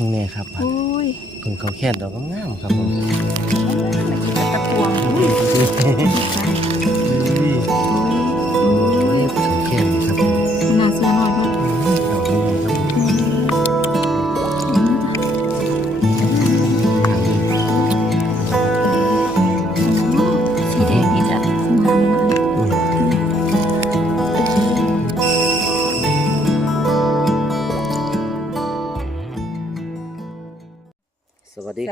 มึงเนี่ยครับโอ้ยเพิ่งเขาแค่ดอกงามๆครับผมมากินกับตะพวง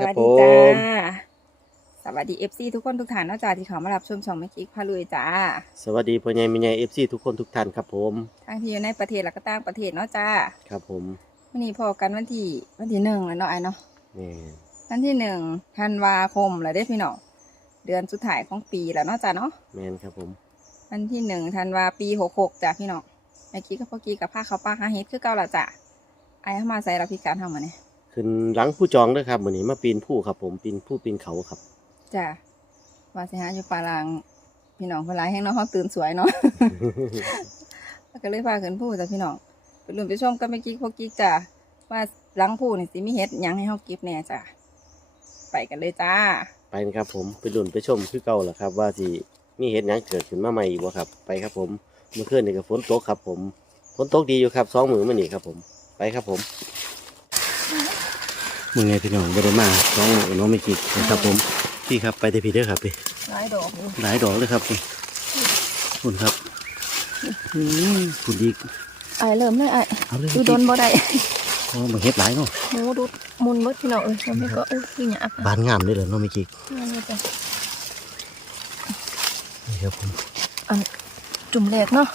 วัสดีสครับวัสผดีจ้มาสวัสดีเอฟซีทุกคนทุกฐานเนอกจากที่เขามารับชมช่องแม่กิ๊กพาลุยจ้า สวัสดีพ่อใหญ่แม่ใหญ่เอฟซีทุกคนทุกท่านครับผมทั้งที่อยู่ในประเทศและก็ต่างประเทศเนาะจ้า ครับผมวันนี้พอกันวันที่วันที่หนึ่งแล้วเนาะไอ้เนาะนี่วันที่หนึ่งธันวาคมแล้วเด้อพี่น้องเดือนสุดท้ายของปีแล้วเนาะจ้าเนาะแมนครับผม วันที่หนึ่งธันวาปีหกหกจ้ะพี่น้องแม่กี้กับพ่อกี้กับผ้าเขาวป้าหาเฮ็ดคือเก่าละจ้ะไอ้เข้ามาใส่เราพิการทำมาเนี่ย ขึ้นหลังผู้จองเด้วยครับมือนี้มาปีนผู้ครับ ผมปีนผู้ปีนเขาครับจ้ะว่าสิหาอยู่ป่าลางพี่น้องเวลาแห้งเนาะเขาตื่นสวยเนาะแล้วก็เลยพาขึ้นผู้จ้ะพี่น้องไปรุ่นไปชมกับแม่กี้พ่อกี้จ้ะว่าหลังผู้นี่สิมีเฮ็ดหยังให้เฮาเก็บแน่จ้ะไปกันเลยจ้า ไปนะครับผมไปลุ่นไปชมคือเก่าแหละครับ ว่าสิมีเหตุหยังเกิดขึ้นมาใหม่อีกบ่ครับ ไปครับ ผมเมื่อคืนนี่ก็ฝนตกครับ ผมฝนตกดีอยู่ครับสองมือมานี่ครับ ผมไปครับผม มึงไงพี่น้องบ่ได้มาสองมือน้องไม่กิดนะครับผมพี่ครับไปแต่พี่เด้อครับพี่หลายดอกอยู่หลายดอกเลยครับนี่คุณครับอืมคุณดีไอ้เริ่มเลยไอ้เอาเลยดูโดนบ่ได้โอ้มันเฮ็ดหลายเนาะหมูดูมุนเบิดพี่น้องเอ้ยมันไม่ก็เอ้ยคือหยาบอะบานงามเลยเหรอน้องไม่กิดนั่นเลยจ้ะนี่ครับผมอันจุ่มแรกเนาะ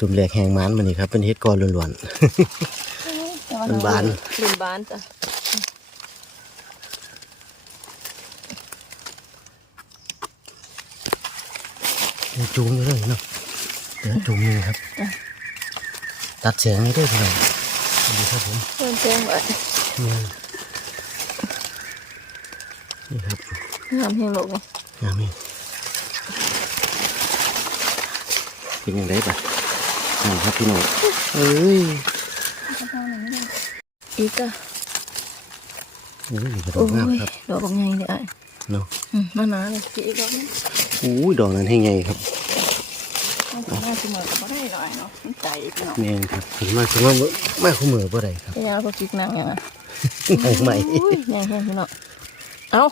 จุ่มแหลกแหงมันมานี่ครับเป็นเฮ็ดกอล้วนมันบานลืมบานจ้ะ ๆเป็น จูงอยู่เลยเนาะเดี๋ยวจูงนึงครับ ตัดเสียงนี้ด้วยพี่น้องดีครับผมเพิ่มเติมไว้นี่นี่ครับงามเพียงโลกนี่งามนี่เป็นยังไงปะงามครับพี่น้องเอ้ยอีกอะโอ้ยกระดโอ้อกงามยครับดอกบางใหญ่เลยไอ้เนาะอืมมาหนาเลยพี่อีกดอกนึงโอ้ยดอกนั้นให้ไงครับต้องทำหน้าเสมอกับบ่ได้หน่อยเนาะมันใจพี่น้องแม่นครับถึงมาถึงมามาคู่มือบ่ได้ครับพี่ยังเราก็กิกน้ำอย่างนั้นใหม่ใหม่โอ้ยยังแห้งพี่น้องเอ้า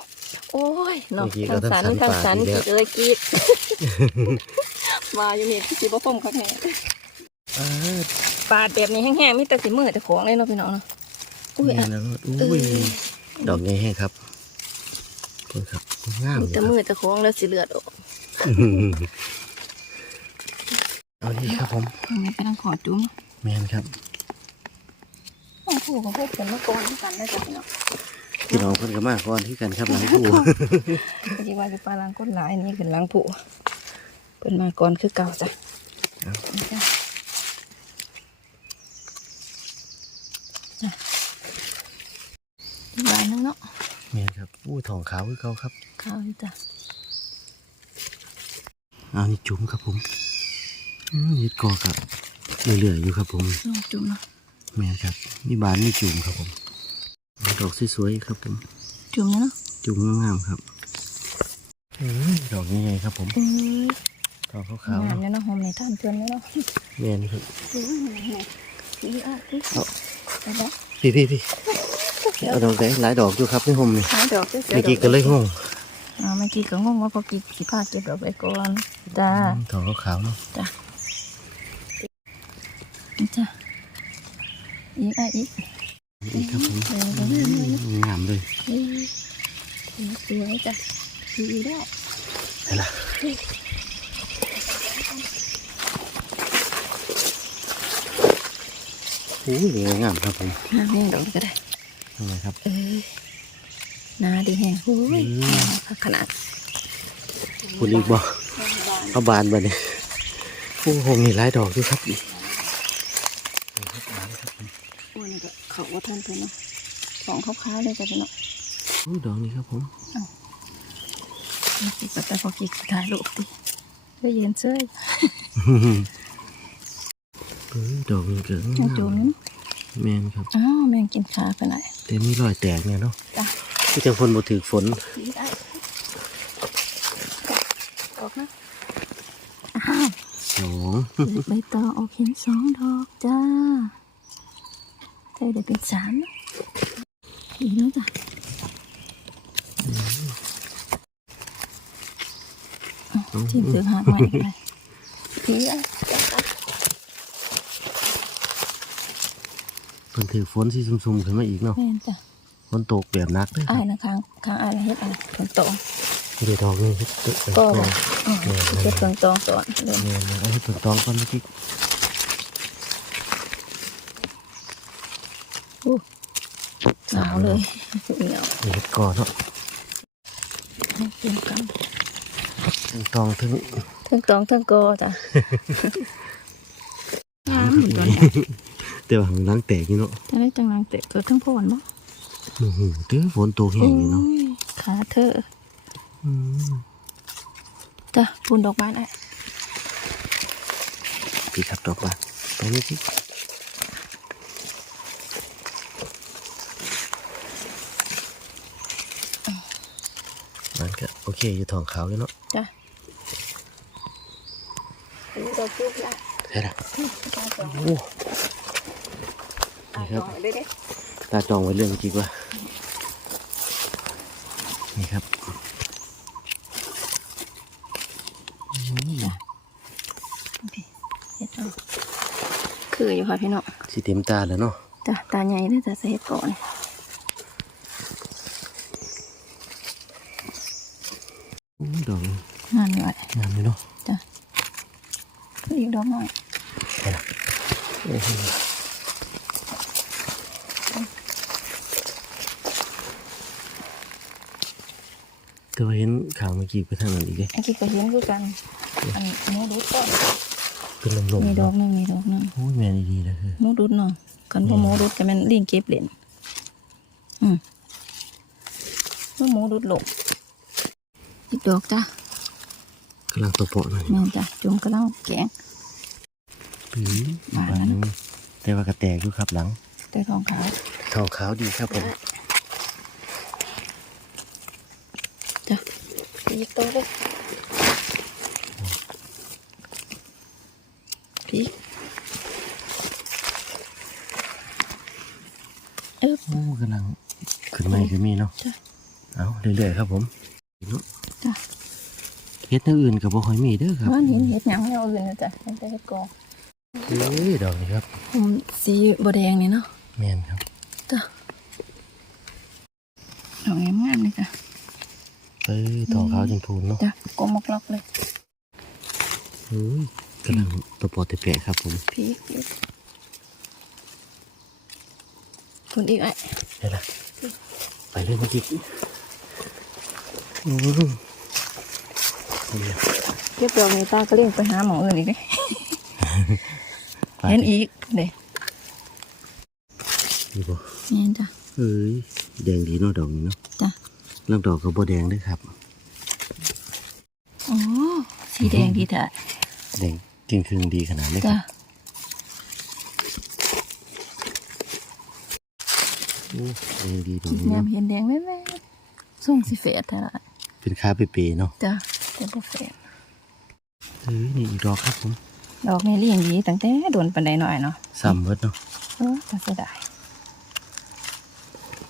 โอ้ยเนาะเมื่อกี้ก็ทางสันทำสัทานงสันปากอีกิกกแล้วเลยกิกมาอยู่นี่ที่สิบ่พมครับแม่อ่าปาดแบบนี้แห้งๆมีแต่สิมือแต่ของเลยเนาะพี่น้องเนาะอุ้ยแม่อะนแล้วอุ้ยดอกใหญ่แห้งครับ คุณครับงามมีเลยแต่ครับมือแต่ของแล้วสิเลือดออกเอาดีครับผมนี่ไปนั่งขอจุ้มแมนครับต้องผูกกับพวกผมมาก่อนด้วยกันได้จ้ะพี่น้องพี่น้องเพิ่นก็มาก่อนที่กันครับหลายผู้ปฏิว่าจะปลาลังก้นหลายนี่คือลังผูเปินมาก่อนคือเก่าจ้ะนี่จ้ะจ้ะอีกใบหนึงเนาะ แมนครับ อู้ทองขาวคือเขาครับข้าวอยู่จ้ะเอานี่จุ่มครับผมอืมยึดกอครับเรื่อยๆอยู่ครับผมลองจุ่มเนาะแมนครับมีบานมีจุ่มครับผมดอกสวยๆครับผมจุ่มเนี่ยเนาะจุ่มงามๆครับอืมดอกใหญ่ๆครับผมเอ้ยดอกขาวๆงามเนาะเนี่ยเนาะหอมในท่านเพื่อนเลยเนาะแมนครับอุ้ยนี่อะนี่เอาไปแล้วพี่พี่พี่ เอาดอกไหนหลายดอกอยู่ครับนี่ผมนี่หาดอกเสียเมื่อกี้ก็เลยงงอ่าเมื่อกี้ก็งงว่าพอกี้สิพาเก็บดอกไปก่อนจ้าอืมดอกขาวๆเนาะนี่จ้ะอีกอะอีกนี่ครับผมเออเออเอออืมงามเลยเอ้ยสวยจ้ะดีได้ไปละโอ้ยงามครับผมน้ำแห้งดอกก็ได้ ทำไมครับ เออนาดีแห้งโอ้ยอืมพักขนาดคุณอีกบ่เอาบานบ่เนี่ยโอ้โหนี่หลายดอกด้วยครับโอ้ยนี่ก็เขาว่าท่านเพื่อนเนาะของขาวๆเลยจ้ะพี่เนาะโอ้ดอกนี้ครับผมนี่สิก็แต่พอกี้ถ่ายรูปดิได้ยืนเสื้อเออดอกนี้เกิดยังจูมอยู่เนาะแมนครับ อ้าวแมงกินขาไปไหนอย แต่มีรอยแตกเนี่ยเนาะจ้ะที่จังคนบ่ถือฝนสีได้ออกนะสองใบตองออกเห็นสองดอกจ้าใช่เดี๋ยวเป็นสามนะอีกแล้วจ้ะจิ้มเสือหาใหม่ไปสีได้ เพิ่นถือฝนสิซุ่มๆขึ้นมาอีกเนาะแม่นจ้ะฝนตกแบบหนักเลยอายนะค้างค้างอายนะเฮ็ดอะไรฝนตกเดี๋ยวดอกนึงเฮ็ดตึกก็แม่แบบอืมเฮ็ดฝนตกก่อนเลยแม่นเอาให้ฝนตองก่อนเมื่อกี้หนาวเลยเหนียวเฮ็ดก่อนเนาะเตรียมกันทั้งตองทั้งทั้งตองทั้งกอจ้ะงามเหมือนกัน แต่ว่าหลังแตกอยู่เนาะจะได้จังลังเตะเกิดทั้งพอนบ่โอ้โหเด้อฝนตกแห้งอยู่เนาะโอ้ยขาเธออืมจ้ะปูนดอกบานอะพี่ครับดอกว่าไปนี่สิมันก็โอเคอยู่ทองขาวเลยเนาะจ้ะอันนี้ดอกจุ๊บละใช่ละตาจองโอ้ ตาจองเลยเด้ตาจองไว้เรื่องจริงว่านี่ครับอืมโอเคเฮ็ดเอาคืออยู่ค่ะพี่น้องสีเต็มตาแล้วเนาะจ้ะตาใหญ่เลยจ้ะใส่เฮ็ดก่อนโอ้ดอกนี่งานหน่อยงามเลยเนาะจ้ะอีกดอกหน่อยใช่ละโอ้โหแต่ ว่าเห็นข่าวเมื่อกี้ไปทางนั้นอีกเลยอันนี้ก็เห็นคือกัน อันหมูดุดก่อนเป็นลมมีๆดอกเนาะหนึงมีดอกหนึงโอ้ยแม่นดีๆเลยคือหมูดุดเนาะกันบ่หมูดุดจะแม่นลิงเก็บเหรียญอืมว่าหมูดุดหลงอีกดอกจ้ะกำลังตัวเปาะหน่อยแม่นจ้ะจุ่มกระเล่าแกงปีมาบาแล้นวนะนึงแต่ว่ากระแตกอยู่ครับหลังแต่ทองขาวทองขาวดีครับผม จ้ะ อีกตัวเลยพีกเอ๊บโอ้กำลังขึ้นมาขึ้นมีเนาะจ้ะเอาเรื่อยๆครับผมเนาะจ้ะเฮ็ดแนวอื่นกับบ่ค่อยมีเด้อครับว่าเห็นเห็ดหยังแนวอื่นนะจ้ะเห็นแต่เห็ดกอเอ้ยดอกนี้ครับผมสีบแดงนี่เนาะแม่นครับจ้ะดอกงามๆเลยจ้ะ เอ้ยทองขาวจังทูนเนาะจ้ะกลมมกล็อกเลยเอ้ยกำลังตัวปอแต่แปะครับผมพีกพีกคุณอีกไอ้ได้ละไปเลยเมื่อกี้อืมนี่เก็บดอกนี้ตาก็เลี้ยงไปหาหมออื่นอีกเลยไปเห็นอีกเด้นี่บ่นี่จ้ะเอ้ยแดงดีเนาะดอกนี้เนาะจ้ะ ลำดอกก็บ่แดงเด้อครับโอ้สีแดงดีแท้แดงจริงคือดีขนาดนี้คจ้ะรับโอ้แดงดีตรงนี้งามเนาะเห็นแดงแม่ๆส่งสิเฟดแท้ละเป็นค้าเปๆเนาะจ้ะแต่บ่เฟดเอ้ยนี่อีกดอกครับผมดอกนี้เลี้ยงดีตั้งแต่โดนปันไดหน่อยเนาะซ้ำเบิดเนาะเออจะเสียดาย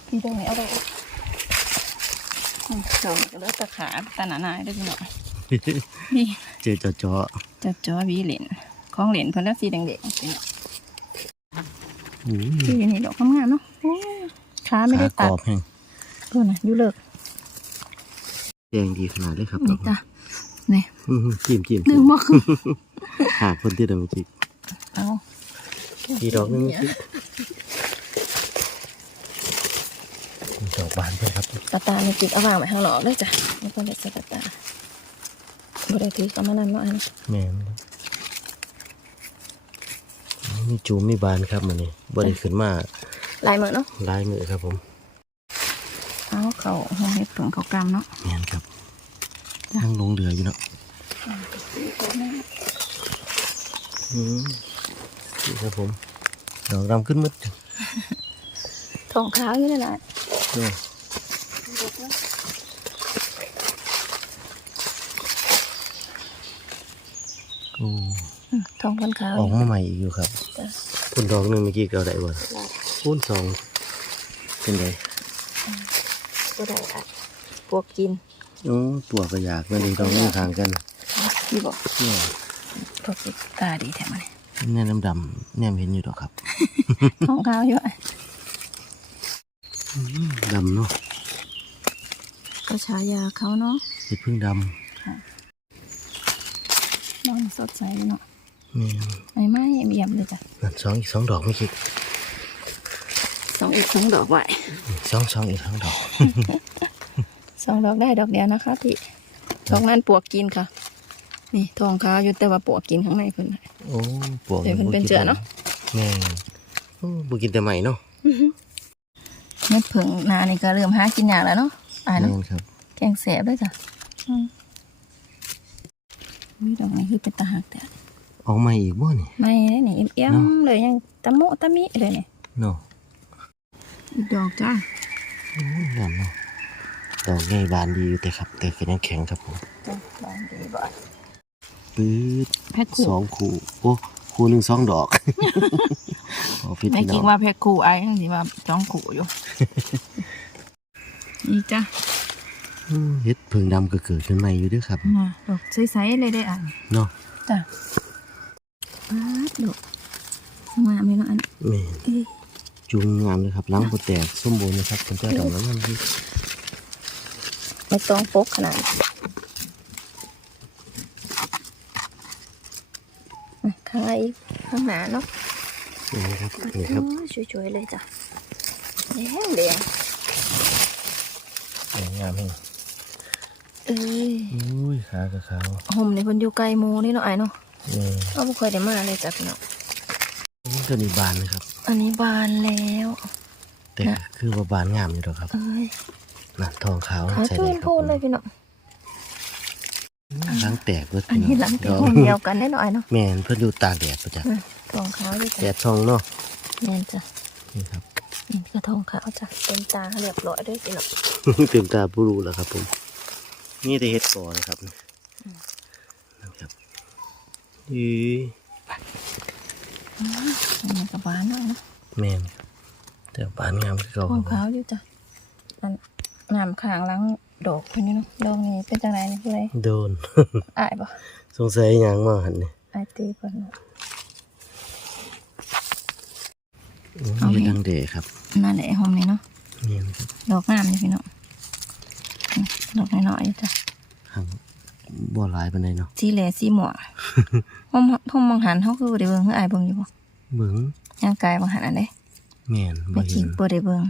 พี่ตรงนี้เอาไป จอืมเดี๋ยวมันก็เลือกตะขาตาหนาหนาๆด้วยพี่หน่อยนี่เจอจอจอจะจอวีเหรียญของเหรียญเพิ่นแล้วสีแดงๆพี่น่อยอืมที่นี่ดอกงามเนาะขาไม่ได้ตัดอบแห้งเพิ่นน่ะยูเลิกแดงดีขนาดเลยครับนี่จ้ะนี่จิ้มจิ้มหนึ่งบ่คือหากคนที่เดิมจิกเอาอีดอกนึง ดอกบานไปครับกระตาในจิกเอาวางไว้ข้างนอกด้วยจ้ะแล้วก็เด็ดใส่กระตาบ่ได้ถือเอามานำเนาะอันแม่นมีจูมมีบานครับมันนี่บ่ได้ขึ้นมาลายมือเนาะหลายมือครับผมเอาเขาหัวเห็ดเผิงเขากำเนาะแม่นครับนั่งลงเรืออยู่เนาะอืมนี่ครับผมดอกรำขึ้นมืดททองขาวอยู่นั่นแหละ เนาะโอ้อืมทองคนขาวออกมาใหม่อีกอยู่ครับจ้ะพุ่นดอกหนึ่งเมื่อกี้ก็เอาได้บ่พุ่นสองเป็นไงก็ได้อะพวกกินโอ้ตัวก็อยากนั่นเองดอกนี่ทางกันพี่บอกเนี่ยพวกตาดีแถมมาเนี่ยแน่น้ำดำแน่เห็นอยู่ดอกครับทองขาวเยอะ ดำเนาะก็ฉายาเขาเนาะเห็ดพึ่งดน้องสดใสเนาะำนี่ไอ้ไม้เบี่ยมเลยจ้ะนั่นสองอีกสองดอกไม่คิดสองอีกสองดอกไว้สองสองอีกสองดอกสองดอกได้ดอกเดียวนะคะพี่ดอกนั้นปวกกินค่ะ นี่ทองขาวอยู่แต่ว่าปวกกินข้างในเพิ่นน่ะ โอ้ปวกเดี๋ยวเพิ่นเป็นเจือเนาะ แม่โอ้บุกินแต่ใหม่เนาะ เม็ดผึ่งนานี่ก็เริ่มหากินยากแล้วเนาะอ่าแม่เนาะนครับแกงแสบด้วยจ้ะอืมอุ้ยดอกนี้คือเป็นตาหักแต่ออกใหม่อีกบ่นี่ไม่ได้นี่เอี้ยมเนาะๆเลยยังตะโมตะมิเลยเนี่ยเนาะอีกดอกจ้าโอ้ดำเนาะดอกใหญ่บานดีอยู่แต่ครับ แต่ก็ยังแข็งครับผมจ้ะบานดีบ่อยปื๊ดแพ็คคู่สองคู่โอ้ คู่หนึ่งสองดอกโอ้พี่ไม่พี่น้คิอดงว่าแพ็คคู่ไอ้ยังสิว่าจ้องคู่อยู่ นี่จ้ะอืมเฮ็ดเพิ่งดำก็เกิดขึ้นใหม่อยู่เด้วยครับน่ะดอกใสๆเลยได้อ่านเนาะจ้ะปาดดอกงามเลยเนาะอันแม่เอ้ยจุงงามเลยครับล้างบดแตกสมบูรณ์นะครับเป็นเจ้าดอกแล้วมันที่ไม่ต้องปกขนาด อะข้างในข้างหน้าเนาะนี่ครับนี่ครับโอ้ยสวยๆเลยจ้ะแดงแดงงามแห้งเอ้ยอุ้ยขากับขาวห่มในเพิ่นอยู่ไกลหมู่นี่เนาะไอ้เนาะนี่เอาบ่ค่อยได้มาเลยจ้ะพี่น้องนี่ตัวนี้บานนะครับ อันนี้บานแล้ว แต่คือว่าบานงามอยู่ดอกครับเอ้ยน่ะทองขาวขาใส่ทูได้นครับพูนเลยพี่น้อ งล้างแตกเบิดอันพี่นี้น้หลัองงเดี๋ที่ยวห่มเดียวกันได้หน่อยเนาะแม่นเพื่อนดูตากแดดประจ้ะอะทองขาวด้วยแดจ้ะดทองเนาะแม่นจ้ะนี่ครับ นี่ก็ทองขาวจ้ะเต็มตาเรียบร้อยด้วยพี่น้องเต็มตาผู้รู้แล้วครับ ผม นี่แต่เฮ็ดก่อนะครับนะครับอีอันนี้ก็บานแล้วเนาะแม่นครับแต่บานงามคือเก่าทคอรังบขาวอยู่จ้ะอันน้ำข้างหล้าง ดอกคนนี้เนาะดอกนี้เป็นจังไรนี่คืออะไรโดน อายบ่สงสัยหยังมาหันนี่อายตีเพิ่นเนาะอืมเอาเป็นแม่ดังเดะครับนั่นแหละห่มนี่เนาะแม่นครับดอกงามนี่พี่น้องอืมดอกน้อยๆอยู่จ้ะข้างบ่หลายปานใดเนาะสีเหลสีหมวกห่มห่มบางหันเขาคือบ่ได้เบิ่งคืออายเบิ่งอยู่บ่เบิ่งย่างกายบางหันอันใดแม่นบ่ไม่คิเห็ดนบ่ได้เบิ่ง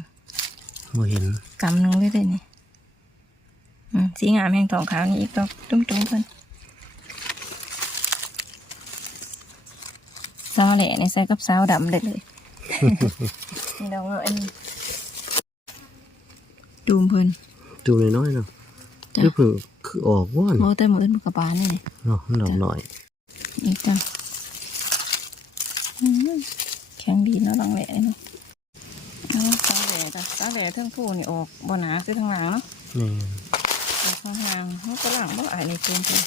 บ่เห็นกำหนึงเลยเด้นี่อืม สีงามแห่งทองขาวนี่อีกดอกตุ้มๆเพิ่นซาวแหล่นี่ใส่กับซาวดำได้เลยนี่ดอกเนาะอันนี้ดูมเพิ่นดูน้อยๆเนาะจ้ะคือเพิ่งคือออกว่อนโอ้แต่หมดเป็นกระบาลนี่นี่เนาะมันดอกน้อยอีกจ้ะอืมแข็งดีเนาะลังแหล่นี่เนาะเอาซาวแหล่จ้ะซาวแหล่เทั้งผู้นี่ออกบ่หนาคือทางหลังเนาะ ข้างหางเขาก็หลังบ่อายในเกมเพิ่น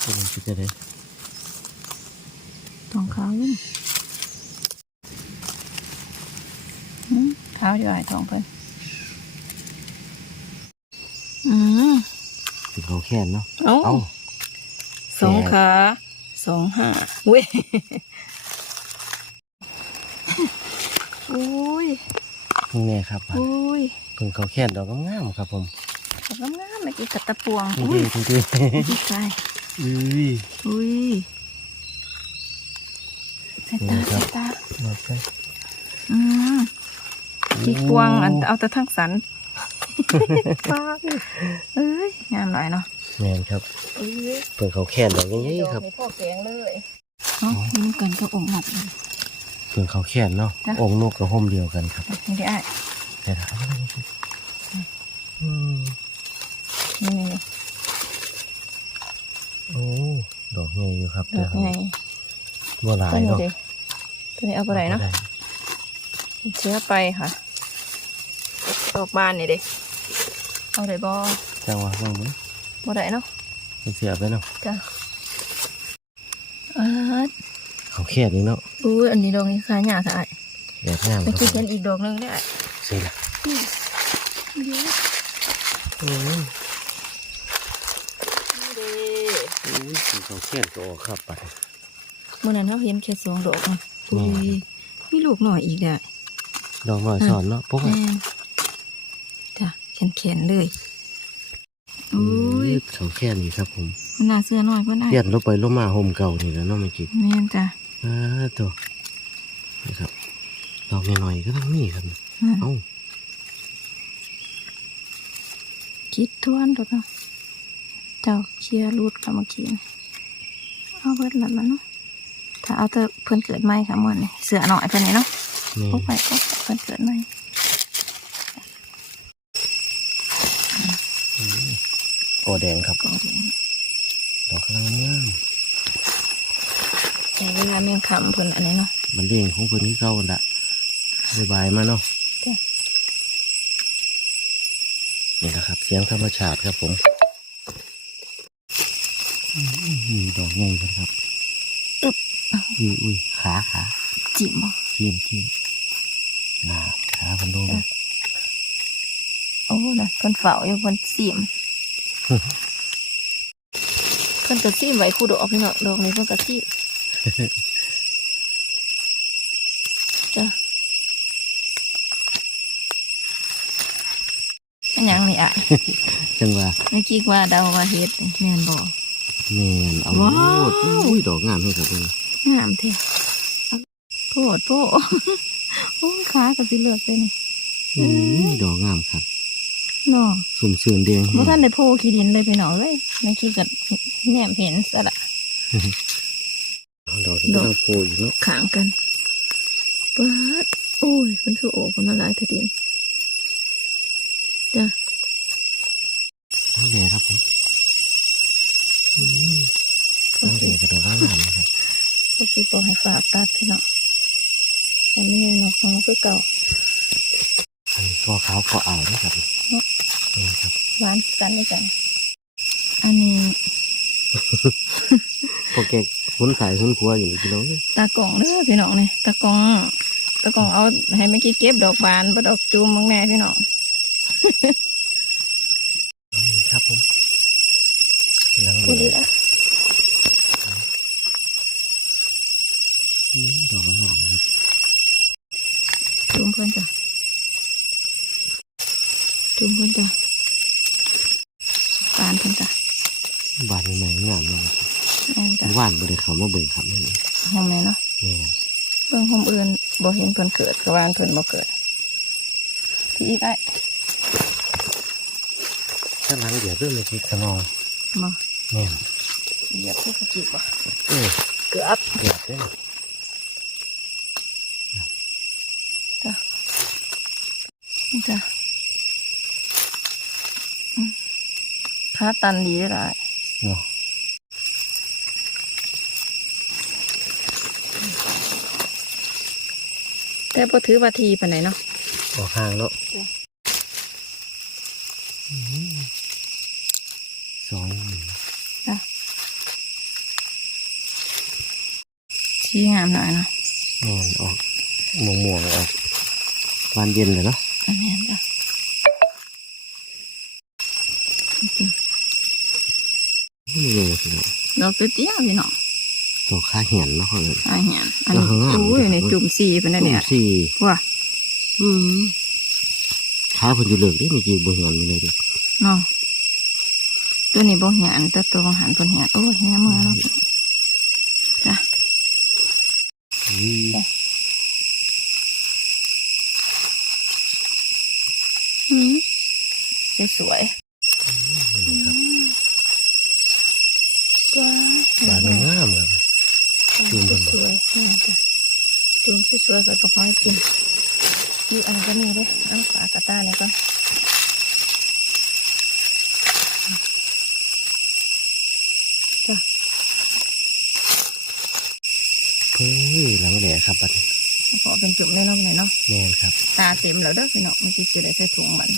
เป็นคิดได้ทองขาวอยู่อืมขาวอยู่ไอ้ทองเพิ่นอืมเป็นเขาแค่นเนาะ เอาเอ้า สองขาสองห้าเว้ยอุ้ยนี่แน่ครับอุ้ยเพิ่งเขาแค่นดอกงามๆครับผมดอกงามๆเมื่อกี้กัดตะปวงจริอุ้ยงๆจริงพี่กายๆอุ้ยอุ้ยใส่ตานี่ครัใส่บตามาไปอืมจีกวางอันเอาแต่ทั้งสัน ป้าเอ้ยงามหน่อยเนาะแม่นครับเอ้ยเพิ่งเขาแค่นดอกใหญ่ๆครับพ่อแกงเลยเนาะนี่กันก็องค์หนักเลย เพิ่งเขาแค่นเนาะจ้ะ องค์นกกับห่มเดียวกันครับนี่ได้แต่ละอืมนี่นี่นี่โอ้ดอกใหญ่อยู่ครับดอกไงบ่หลายตัวนี้เนาะเด้ตัวนี้เอาไปไหนเนาะเชื้อไปค่ะดอกบานนี่เด้ เอาได้บ่จังหวะเบิ่งมันบ่ได้เนาะเป็นเสียบเลยเนาะจ้ะอ่าเขาแค่นี้เนาะอุ้ยอันนี้ดอกนี้ค่าหยาถ่ายแดดงามคเมื่รัอบกี้เห็นอีกดอกหนึงได้อะเสียละโอ้ยเด้อุ้ยเขาแค่ก็ออกครับปัดเมื่อนั้นเราเห็นแค่สองดอกนะแม่อุ้ยมีลูกหน่อยอีกอะดอกหน่อยสอนเนาะปุ๊บแม่น จ้ะแขนๆเลยอุ้ยเขาแค่นี้ครับผมมันน่าเสื้อน้อยเพื่อนได้เปลี่ยนลงไปลงมาโฮมเก่านี่แล้วเนาะเมื่อกี้แม่นจ้ะอ่าตัวนี่ครับดอกน้อยๆก็ต้องมีครับอืมเอ้าคิดทวนตัวเนาะเจ้าเคลียร์รูดกับเมื่อกี้นี่เอาเบิดหลัดแล้วเนาะถ้าเอาแต่เพิ่นเกิดใหม่ค่ะมื่อนี่เสือหน่อยเพิ่นนี่เนาะนี่พกไปพกไปเพิ่นเกิดใหม่ โอแดงครับก็ดีดอกกำลังงามแต่เวลาแม่งคำเพิ่นอันนี้เนาะบันเลงของเพิ่นที่เก่าหั่นละบายๆมาเนาะจ้ะนี่แหละครับ เสียงธรรมชาติครับผมอืมดอกใหญ่ครับครับอึบอุ้ยอุ้ยขาขาจิ๋มบ่เทียมเทียมน่าขาพันโดเลยโอ้นะเพิ่นเฝ้าอยู่เพิ่นซีม เพิ่นก็ซีมไว้คู่ดอกพี่เนาะดอกนี้เพิ่นก็ซีมจ้ะอันหยังนี่อะจังว่าเมื่อกี้ว่าเดาว่าเฮ็ดนี่แม่นบ่แม่นเอาว้าวโลดอุ้ยดอกงามให้ครับเพิ่นงามแท้โพดโพดโอ้ยขาก็สิเลือกเลยนี่อุ้ยดอกงามครับ เนาะสุ่มเสื่อนแดงบ่ทันได้โพขี้ดินเลยพี่น้องเลยเมื่อกี้ก็แนมเห็นซะละดอกที่กำลังโผล่อยู่เนาะขางกันปาดโอ้ยมันคือโอบกันมาหลายทีเดียวจ้ะทั้งแดงครับผมอืมโอทั้งเคแดงกับดอกงามนะครับโอเคบอกให้ฝากตัดพี่น้องแต่ไม่ใช่เนาะของเราคือเก่า อันนี้ก็ขาวก็อ่าวนะครับนี่ครับหวานกันด้วยกัน อันนี้พวกแกหุ้นสายหุ้นครัวอยู่นี่พี่น้องเนี่ยตากล่องเด้อพี่น้องเนี่ยตากล่องตากล่องเอาให้ไม่อกี้เก็บดอกบานบ่ดอกจูมมึงแม่พี่น้องอ๋อนี่ครับผมกำลังพอดีเลยละอืมดอกงามครับจูมเพื่อนจ้ะ จูมเพื่อนจ้ะบานเพื่อนจ้ะบานใหม่ๆงามมากแม่นจ้ะหวานบ่ได้เขามาเบิ่งครับนี่นี่หอมไหมเนาะแม่นเบิ่งหอมอื่นบ่เห็นเพิ่นเกิดกวานเพิ่นบ่เกิด ที่อีกไอ้ถ้าหลังเดี๋ยวเรื่องในคิกสนองมาแม่นเหยียบที่กระจิกบ่เออเกือบเดี๋ยวเด้อนี่จ้ะอืมขาตันดีได้เนาะแต่พอถือว่าทีปานไหนเนาะออกห่างแล้วจ้ะอืมสองหนึ่งชี้งามหน่อยเนาะแม่นออกม่วงม่วงๆออกบานเย็นเลยเนาะอันนี้จ้ะนี่จ้ะ นี่เลยพี่น้อง ดอกเตี้ยๆพี่น้องตัวข้าเหียนเนาะเขาเลยอาเหียนอันนี้ข้างล่างโอ้ยในจุ่มสีเป็นอันตุ่เนี่มยสี่ว้าอืมขาเพิ่นอยู่เลิกได้ไม่กี่บ่เหียนมาเลยเด้อเนาะตัวนี้บ่เหียนแต่ตัวบางหันเพิ่นเหียนโอ้ยเหียมือเนาะจ้ะอุ้ยอืมสวย จุ่มสวยๆไปประคองกินอยู่อันก็มีด้วยอ้าขวากระตาเลยก็จ้ะเฮ้ยแล้วแหล่ครับบัดนี้พอเป็นจุ่มแน่นอนไหนเนาะแน่นครับ ตาเต็มแล้วเด้อพี่น้องไม่จีเสีได้ใส่ถุงบัด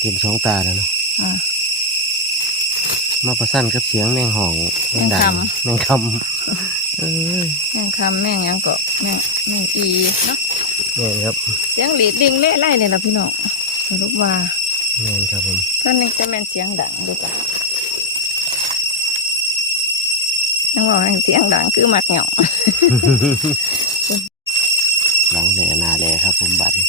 เต็มสองตาแล้วเนาะอ่ามาประสานกับเสียงแมงห่องแมงดำแมงคำ เอ้ยแม่งคำแม่งหยังก็แม่งแม่งอีเนาะแม่นครับเสียงหลีดลิงเล่ไล่เนี่ยละพี่น้องสรุปว่าแม่นครับผมเพื่อนนึงจะแม่นเสียงดังด้วยจ้ะยังบอกให้เสียงดังคือมักเหงาหลังแหล่หนาแหล่ครับ ผมบัดนี้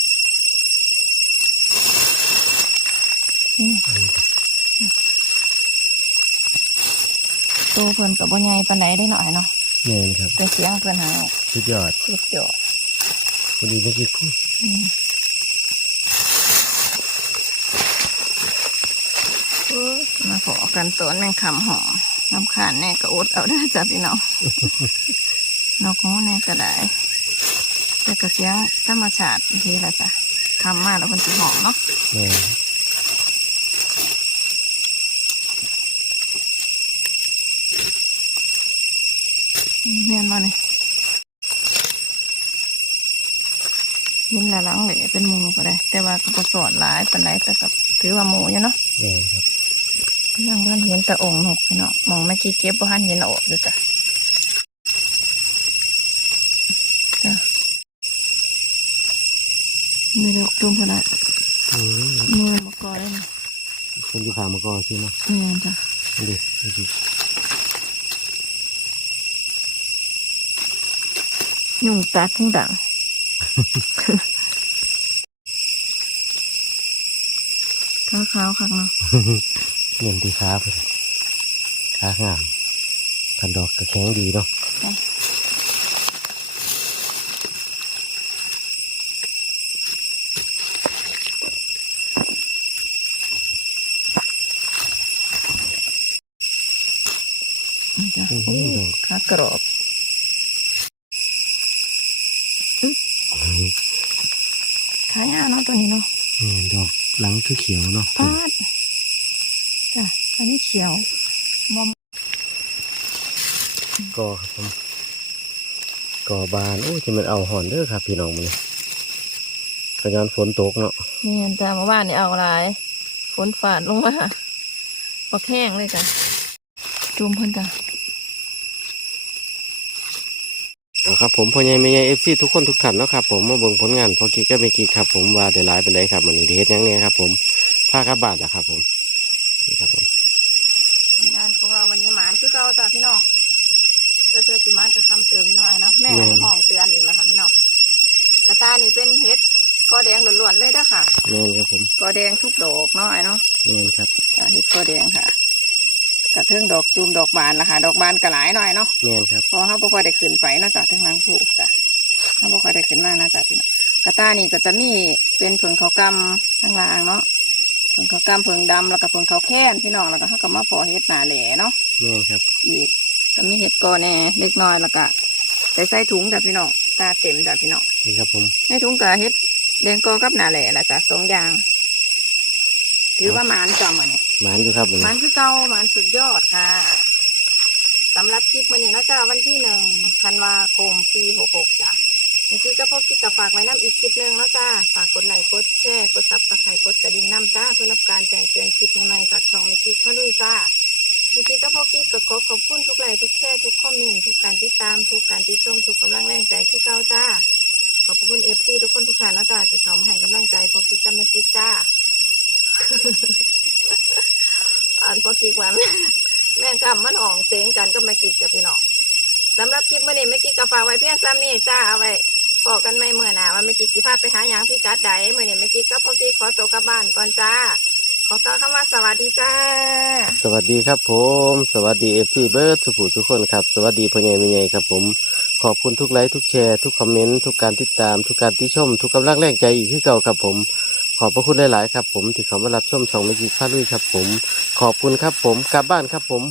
ตัวเพิ่นกับบ่ใหญ่ปานใดได้หน่อยเนาะ แม่นครับแต่เสียงเพิ่นหาสุดยอดสุดยอดพอดีไม่กี่พูดอืมเออมาขอกันต้นแมงคำหอมน้ำขานแน่ก็อดเอาได้อจ้ะพี่น้องนกหูแน่ก็ได้แต่ก็เสียงธรรมชาติทีละจ้ะทำมาแล้วมันจะหอมเนาะ ม่นเมียนมาเลยเห็นละหลังเลยเป็นหมูก็ได้ แต่ว่าก็บ่สอนหลายเป็นไรแต่กับถือว่าหมูอยู่เนาะแม่นครับยังเพื่อนเห็นแต่องค์นกพี่เนาะมองเมื่อกี้เก็บบ่ทันเห็นออกอยู่จ้ะจ้ะนี่เดี๋ยวจุ่มพอละอืมมือมากอได้นะคนอยู่ขางมาก็ใช่เนาะแม่นจ้ะนี่ดินี่ดิ ยุ่งตัดทั้งดังขาวขาวๆคักเนาะเน้นที่ขาเพิ่นขางามพันดอกกระแข็งดีเนาะ จ้ะ นี่จ้ะ อืม โอ้ ดอก ขากรอบอึ๊บขายาวเนาะตัวนี้เนาะ แม่นดอกหลัง คือเขียวเนาะพาดจ้ะอันนี้เขียวมอมก็ครับผมก่อบานโอ้จะมันเอาหอนเด้อครับ พี่น้องมันขย้อนฝนตกเนาะเนียนจ้ะเมื่อวานนี่เอาหลายฝนฝาดลงมาพอแห้งเลยจ้ะจุ่มเพิ่นจ้ะ เอาครับผมพ่อใหญ่แม่ใหญ่เอฟซีทุกคนทุกท่านเนาะครับผมมาเบิ่งผลงานพอกีก็ไม่กีครับ ผมว่าได้หลายเป็นไดครับมันนี้ได้เฮ็ดหยังเนี่ยครับ ผมผ้ากระบาดละครับ ผมนี่ครับผม ผลงานของเราวันนี้หมานคือเก่าจ้ะพี่น้องเจ้าเชื่อสิหมานกับคำเตือนพี่น้องไอ้เนาะแม่งห้องเตือนอีกแล้วค่ะพี่น้องกระตานี่เป็นเห็ดกอแดงล้วนๆเลยเด้อค่ะแม่นครับผมกอแดงทุกดอกเนาะไอ้เนาะแม่นครับจ้ะเห็ดกอแดงค่ะ กระเทิงดอกตูมดอกบานละค่ะ ดอกบานกระหลายหน่อยเนาะแม่นครับเพราะเขาบ่ค่อยได้ขึ้นไปเนาะจ้ะทั้งหลังผูกจ้ะเขาบ่ค่อยได้ขึ้นมานะจ้ะพี่น้องกระตานี่ก็จะมีเป็นผงเขาวกำทั้งล่างเนาะผงเขาวกำผงดำแล้วก็ผงเขาวแค้นพี่น้องแล้วก็เขาก็มาพอเห็ดหนาแหล่เนาะแม่นครับ อีกก็มีเห็ดกอแหน่เล็กน้อยแล้วก็ใส่ใส่ถุงจ้ะพี่น้องตาเต็มจ้ะพี่น้องนี่ครับผมในถุงก็เห็ดแดงกอกับหนาแหล่ละจ้ะสองอย่าง ถือว่าหมานจำอะเนี่ยหมานอยู่ครับมันหมานคือเก่าหมานสุดยอดค่ะสำหรับคลิปมื้อนี้นะจ้าวันที่หนึ่งธันวาคมปีหกหกจ้ะเมื่อกี้ก็พกกิ๊กกับฝากไว้น้ำอีกคลิปหนึ่งแล้วจ้าฝากกดไลค์กดแชร์กดซับสไครต์กดกระดิ่งน้ำจ้าเพื่อรับการแจ้งเตือนคลิปใหม่ๆจากช่องเมื่อกี้พ่อลุยจ้าเมื่อกี้ก็พอกี้ก็ขอขอบคุณทุกไลค์ทุกแชร์ทุกคอมเมนต์ทุกการติดตามทุกการติชมทุกกำลังแรงใจคือเก่าจ้าขอบคุณเอฟซีทุกคนทุกท่านนะจ้าที่เขามาให้กำลังใจพอกี้ก็ไม่กี้จ้า อ่านพอกี้วันแม่งกำมันอ่องเสียงกันก็ม่กิดกับพี่น้องสำหรับคลิปเมื่อนี้ไม่กิดกับฝากไว้เพียงซ้ำนี่จ้าเอาไว้พอกันไม่เมื่อหนาว่าไม่กิดสิพาไปหาหยางพี่กัดใดเมื่อนี้ไม่กิดก็พอกี้ขอตัวกลับบ้านก่อนจ้า ขอกล่าวคำว่าสวัสดีจ้า สวัสดีครับผม สวัสดีเอฟซีเบิร์ดสุภูทุกคนครับ สวัสดีพ่อใหญ่แม่ใหญ่ครับผม ขอบคุณทุกไลค์ทุกแชร์ทุกคอมเมนต์ทุกการติดตามทุกการติชม ทุกกำลังแรงใจอีกที่เก่าครับผม ขอบพระคุณหลาย ๆ ครับผมที่เขามารับชมช่องเมื่อกี้พาลุยครับผม ขอบคุณครับผมกลับบ้านครับผม